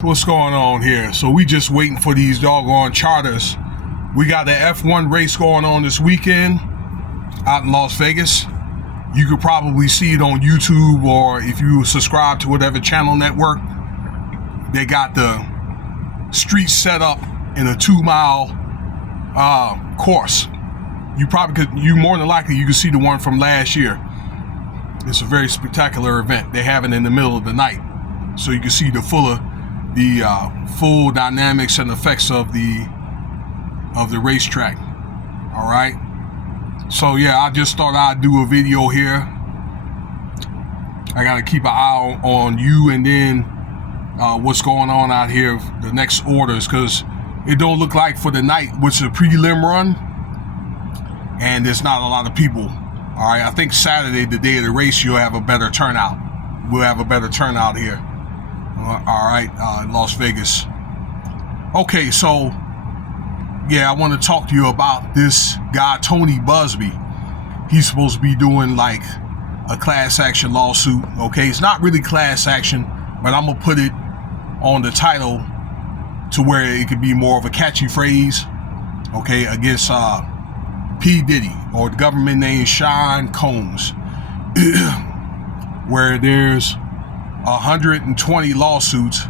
What's going on here? So we just waiting for these doggone charters. We got the F1 race going on this weekend out in Las Vegas. You could probably see it on YouTube, or if you subscribe to whatever channel network, they got the street set up in a 2-mile course. You more than likely you can see the one from last year. It's a very spectacular event. They have it in the middle of the night, so you can see the full dynamics and effects of the racetrack. All right. So yeah, I just thought I'd do a video here. I gotta keep an eye on you and then what's going on out here, the next orders, because it don't look like for the night, which is a prelim run, and there's not a lot of people. All right, I think Saturday, the day of the race, you'll have a better turnout. We'll have a better turnout here. All right, in Las Vegas. Okay, so yeah, I want to talk to you about this guy, Tony Buzbee. He's supposed to be doing like a class action lawsuit. Okay, it's not really class action, but I'm gonna put it on the title to where it could be more of a catchy phrase. Okay, against P. Diddy, or the government name Sean Combs, where there's 120 lawsuits.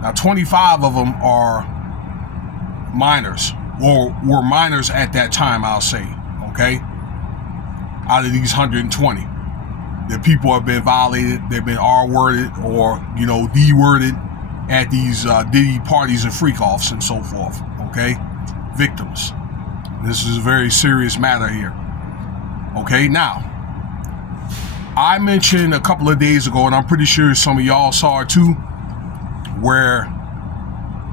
Now 25 of them are minors, or were minors at that time, I'll say. Okay, out of these 120, the people have been violated, they've been R-worded or D-worded at these Diddy parties and freak-offs and so forth. Okay, victims. This is a very serious matter here. Okay, now I mentioned a couple of days ago, and I'm pretty sure some of y'all saw it too, where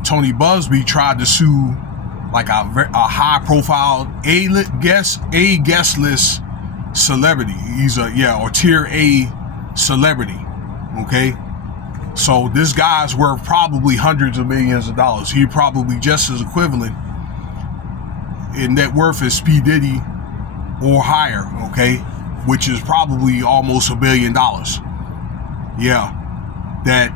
Tony Buzbee tried to sue like a high-profile guest list celebrity. He's or tier A celebrity. Okay, so this guy's worth probably hundreds of millions of dollars. He probably just as equivalent in net worth as P. Diddy or higher. Okay, which is probably almost $1 billion. Yeah, that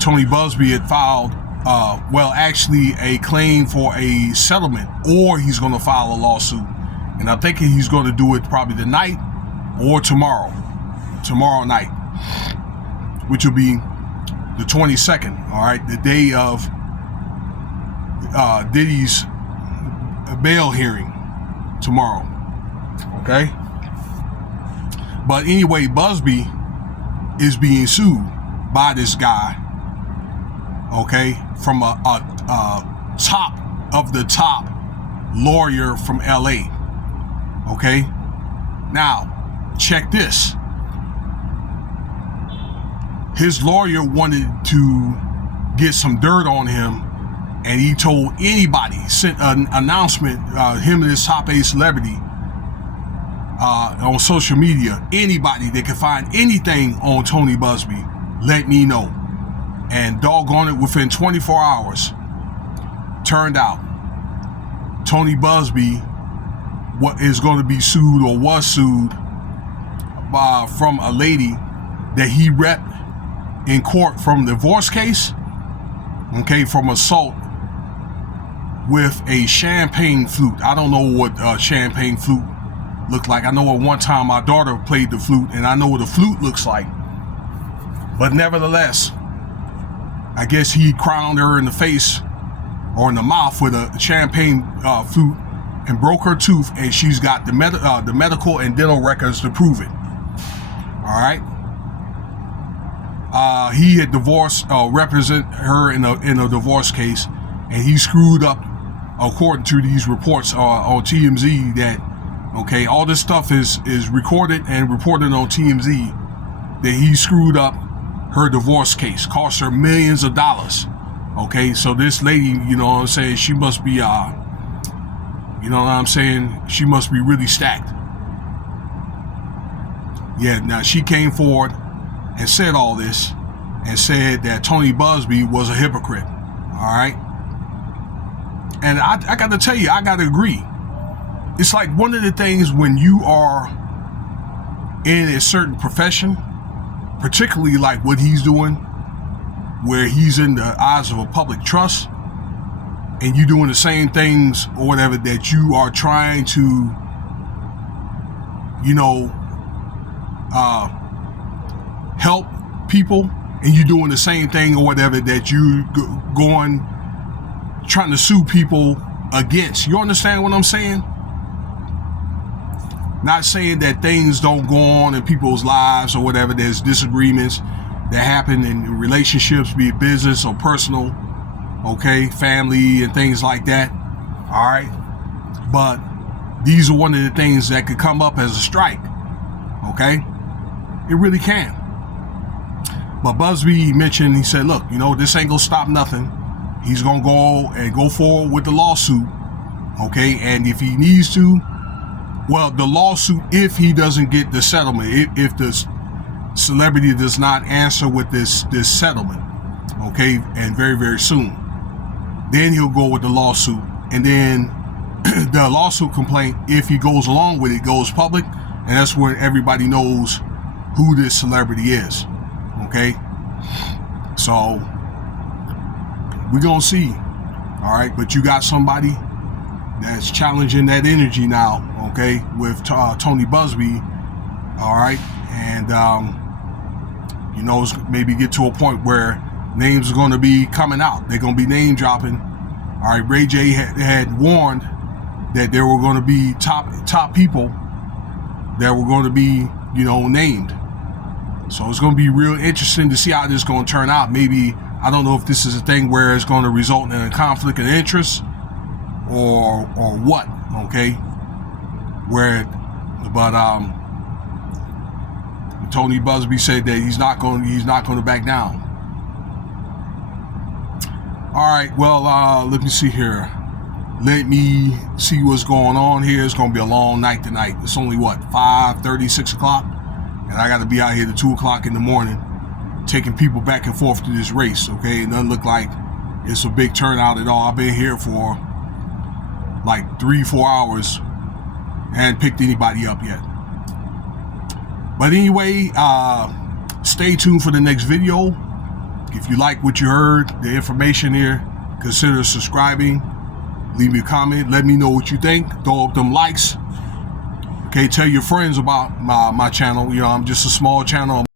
Tony Buzbee had filed, actually a claim for a settlement, or he's going to file a lawsuit. And I'm thinking he's going to do it probably tonight or tomorrow night, which will be the 22nd, all right, the day of Diddy's bail hearing tomorrow, okay? But anyway, Buzbee is being sued by this guy, okay, from a top of the top lawyer from LA. Okay, now check this. His lawyer wanted to get some dirt on him, and he told anybody, sent an announcement, him and his top A celebrity, on social media, anybody that can find anything on Tony Buzbee, let me know. And doggone it, within 24 hours, turned out Tony Buzbee is going to be sued, or was sued, from a lady that he repped in court from the divorce case, okay, from assault with a champagne flute. I don't know what a champagne flute looked like. I know at one time my daughter played the flute, and I know what a flute looks like. But nevertheless, I guess he crowned her in the face or in the mouth with a champagne flute and broke her tooth, and she's got the medical and dental records to prove it. All right. He had represent her in a divorce case, and he screwed up, according to these reports on TMZ, that okay, all this stuff is recorded and reported on TMZ, that he screwed up her divorce case, cost her millions of dollars. Okay, so this lady, you know what I'm saying, she must be she must be really stacked. Yeah, now she came forward and said all this, and said that Tony Buzbee was a hypocrite. All right, and I got to tell you, I got to agree. It's like one of the things when you are in a certain profession, particularly like what he's doing, where he's in the eyes of a public trust, and you doing the same things or whatever that you are trying to, you know, help people, and you doing the same thing or whatever that you going trying to sue people against. You understand what I'm saying? Not saying that things don't go on in people's lives or whatever. There's disagreements that happen in relationships, be it business or personal, okay, family and things like that. All right. But these are one of the things that could come up as a strike. Okay. It really can. But Buzbee mentioned, he said, look, you know, this ain't gonna stop nothing. He's gonna go forward with the lawsuit. Okay. And if he needs to, well, the lawsuit, if he doesn't get the settlement, if the celebrity does not answer with this settlement, okay, and very, very soon, then he'll go with the lawsuit. And then the lawsuit complaint, if he goes along with it, goes public, and that's where everybody knows who this celebrity is. Okay, so we're gonna see. All right, but you got somebody that's challenging that energy now, okay, with Tony Buzbee. All right, and you know, it's maybe get to a point where names are going to be coming out. They're going to be name dropping. All right, Ray J had warned that there were going to be top people that were going to be, you know, named. So it's going to be real interesting to see how this is going to turn out. Maybe, I don't know if this is a thing where it's going to result in a conflict of interest or what, okay? But Tony Buzbee said that he's not going to back down. All right, well, let me see here. Let me see what's going on here. It's going to be a long night tonight. It's only, what, 5:30, 6 o'clock? And I got to be out here to 2 o'clock in the morning taking people back and forth to this race, okay? It doesn't look like it's a big turnout at all. I've been here for like 3-4 hours. Hadn't picked anybody up yet. But anyway, stay tuned for the next video. If you like what you heard, the information here, consider subscribing. Leave me a comment. Let me know what you think. Throw up them likes. Okay, tell your friends about my channel. You know, I'm just a small channel.